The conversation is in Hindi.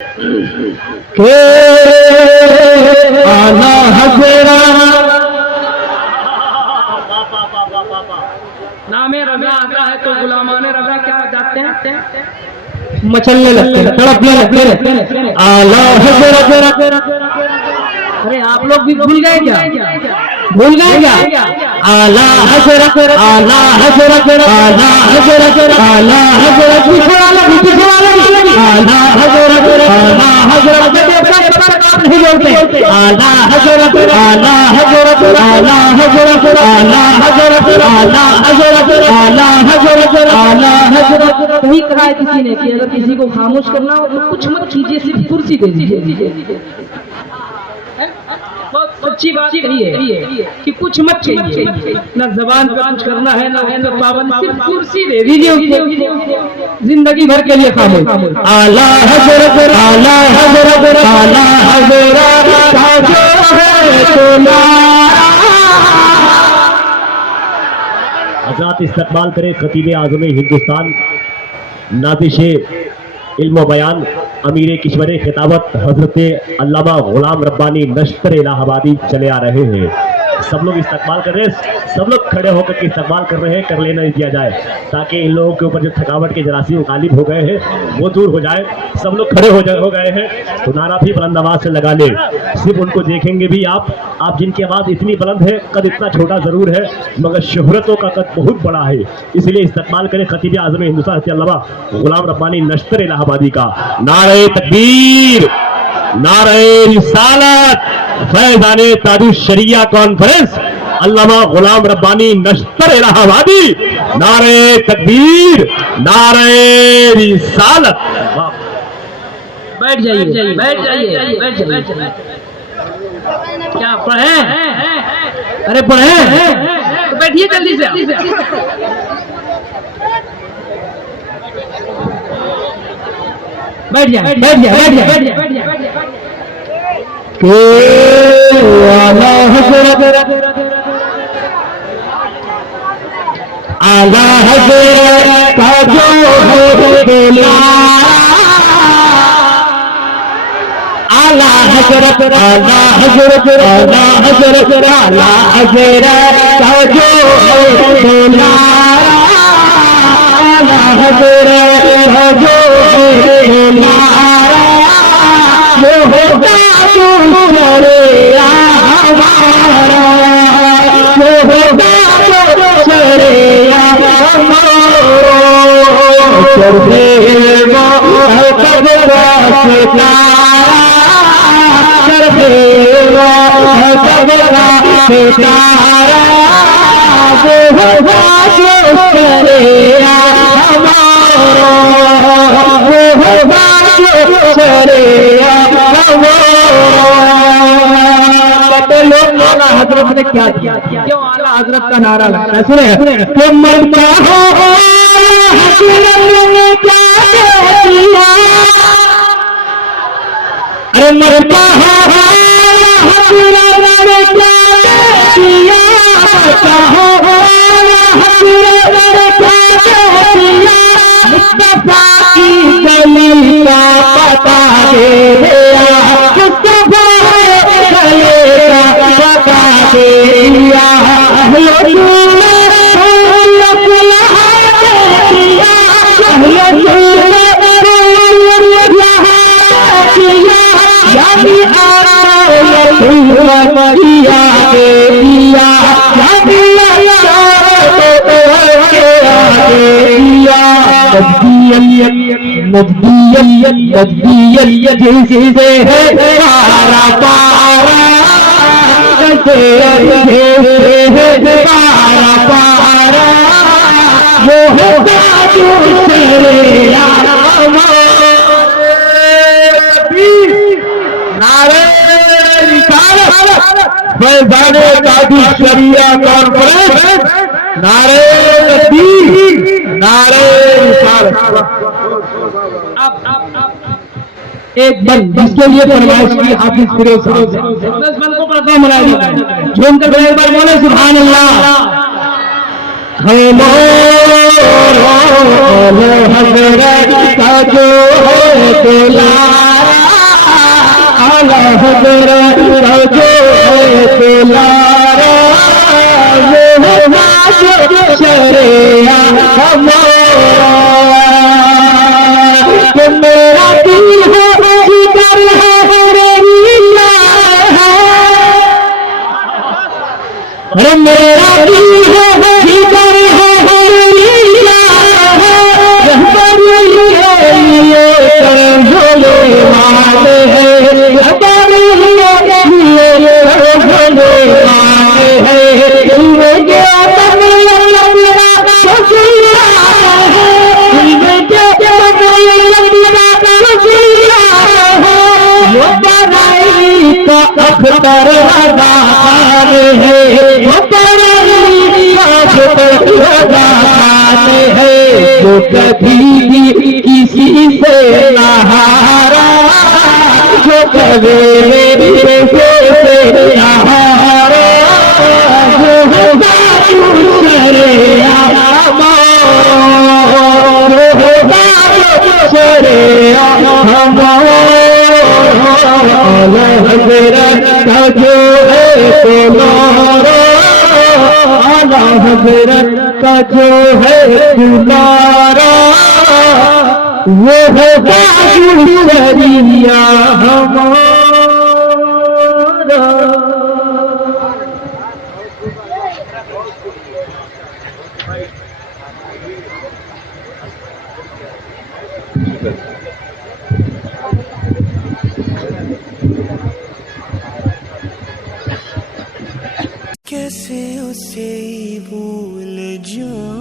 के आला हजरा नामे रजा आता है तो गुलामाने रजा क्या जाते हैं, मचलने लगते हैं, तड़पने लगते हैं। आला हजरा। अरे आप लोग भी भूल गए क्या? भूल गए क्या? आला हजरा, आला हजरा, आला हजरा, आला हजरा, पीछे वाला भी, पीछे वाला भी, आला हजरा, आला हजरा, नहीं बोलते, आला हजरा, आला हजरा, आला हजरा, आला हजरा, आला हजरा, आला हजरा, आला हजरा। वही कहा है किसी ने कि अगर किसी को खामोश करना हो तो कुछ मत कीजिए, सिर्फ कुर्सी दे दीजिए। बहुत अच्छी बात कही है कि कुछ मत चाहिए, न जबान पर कुछ करना है, न पाबंद, सिर्फ कुर्सी दे दीजिए जिंदगी भर के लिए खामोश। आला हजरत, आला हजरत, आला हजरत का जो है हज़रात इस्तकबाल करें खतीब आज़म हिंदुस्तान, नादिश इल्म बयान, अमीर किश्वर खिताबत हजरत अल्लामा गुलाम रब्बानी नश्तर इलाहाबादी चले आ रहे हैं। सब लोग इस्तकबाल कर रहे हैं, सब लोग खड़े होकर के इस्तकबाल कर रहे हैं, कर लेना नहीं दिया जाए ताकि इन लोगों के ऊपर जो थकावट के जरासीम गालिब हो गए हैं वो दूर हो जाए। सब लोग खड़े हो गए हैं तो नारा भी बुलंद आवाज से लगा लें। सिर्फ उनको देखेंगे भी आप जिनकी आवाज़ इतनी बुलंद है, कद इतना छोटा ज़रूर है मगर शोहरतों का कद बहुत बड़ा है, इसलिए इस्तकबाल करें खतीब आज़म हिंदुस्तान अल्लामा गुलाम रब्बानी नश्तर इलाहाबादी का। नारे तकबीर, नारे रिसालत, फैज़ाने ताजुश शरिया कॉन्फ्रेंस अल्लामा गुलाम रब्बानी नश्तर इलाहाबादी। नारे तकबीर, नारे रिसालत। बैठ जाइए, बैठ जाइए, बैठ जाइए। क्या पढ़े? अरे पढ़े तो बैठिए जल्दी से। बैठ जाए, बैठ जाए, बैठ जाए, बैठ जाए। के आला हजरत, आला हजरत का जो है आला हजरत, आला हजरत, आला हजरत, आला हजरत का जो है आला हजरत का जो है वो होगा दूसरे हमारा, वो होगा दूसरे हजरत ने क्या किया? क्यों आला हजरत का नारा लगता है? सुने तो मरता हो हजरत ने क्या किया? अरे मरता हो हजरत ने क्या किया? मरता हो हजरत ने क्या किया? मुस्तफा की गली का पता दे दिया, मुस्तफा गले का पता दे दिया। नजदीयत जिसे है पारा पारा, पारा पारा, वो होगा दूसरे नारे फैज़ाने ताजुश शरिया कॉन्फ्रेंस। नारे तकबीर, नारे रिसालत। एक बंद जिसके लिए फरमाइश की हाफिज फिरोज साहब से, बस बंद को पढ़ता मनाया झूम कर एक बार बोले सुभान अल्लाह। हजरत का जो है आला हज़रत का जो है दुलारा वो है शरिया हमारा कि मेरा दिल है जिगर है रीला है अरे मेरा दिल है जिगर है रीला है रहबर के लिए भोले वाले है रहबर के लिए भोले वाले है इनमें जो अख्तर लगान है वो बड़ी अख्तर लगान है जो कभी भी किसी से नहारा जो कभी मेरे से नहारा जो होगा शरिया हमारा जो होगा शरिया हमारा हज़रत का जो है दुलारा आला हज़रत का जो है दुलारा वो है शरिया हमारा कैसे उसे भूल जाऊं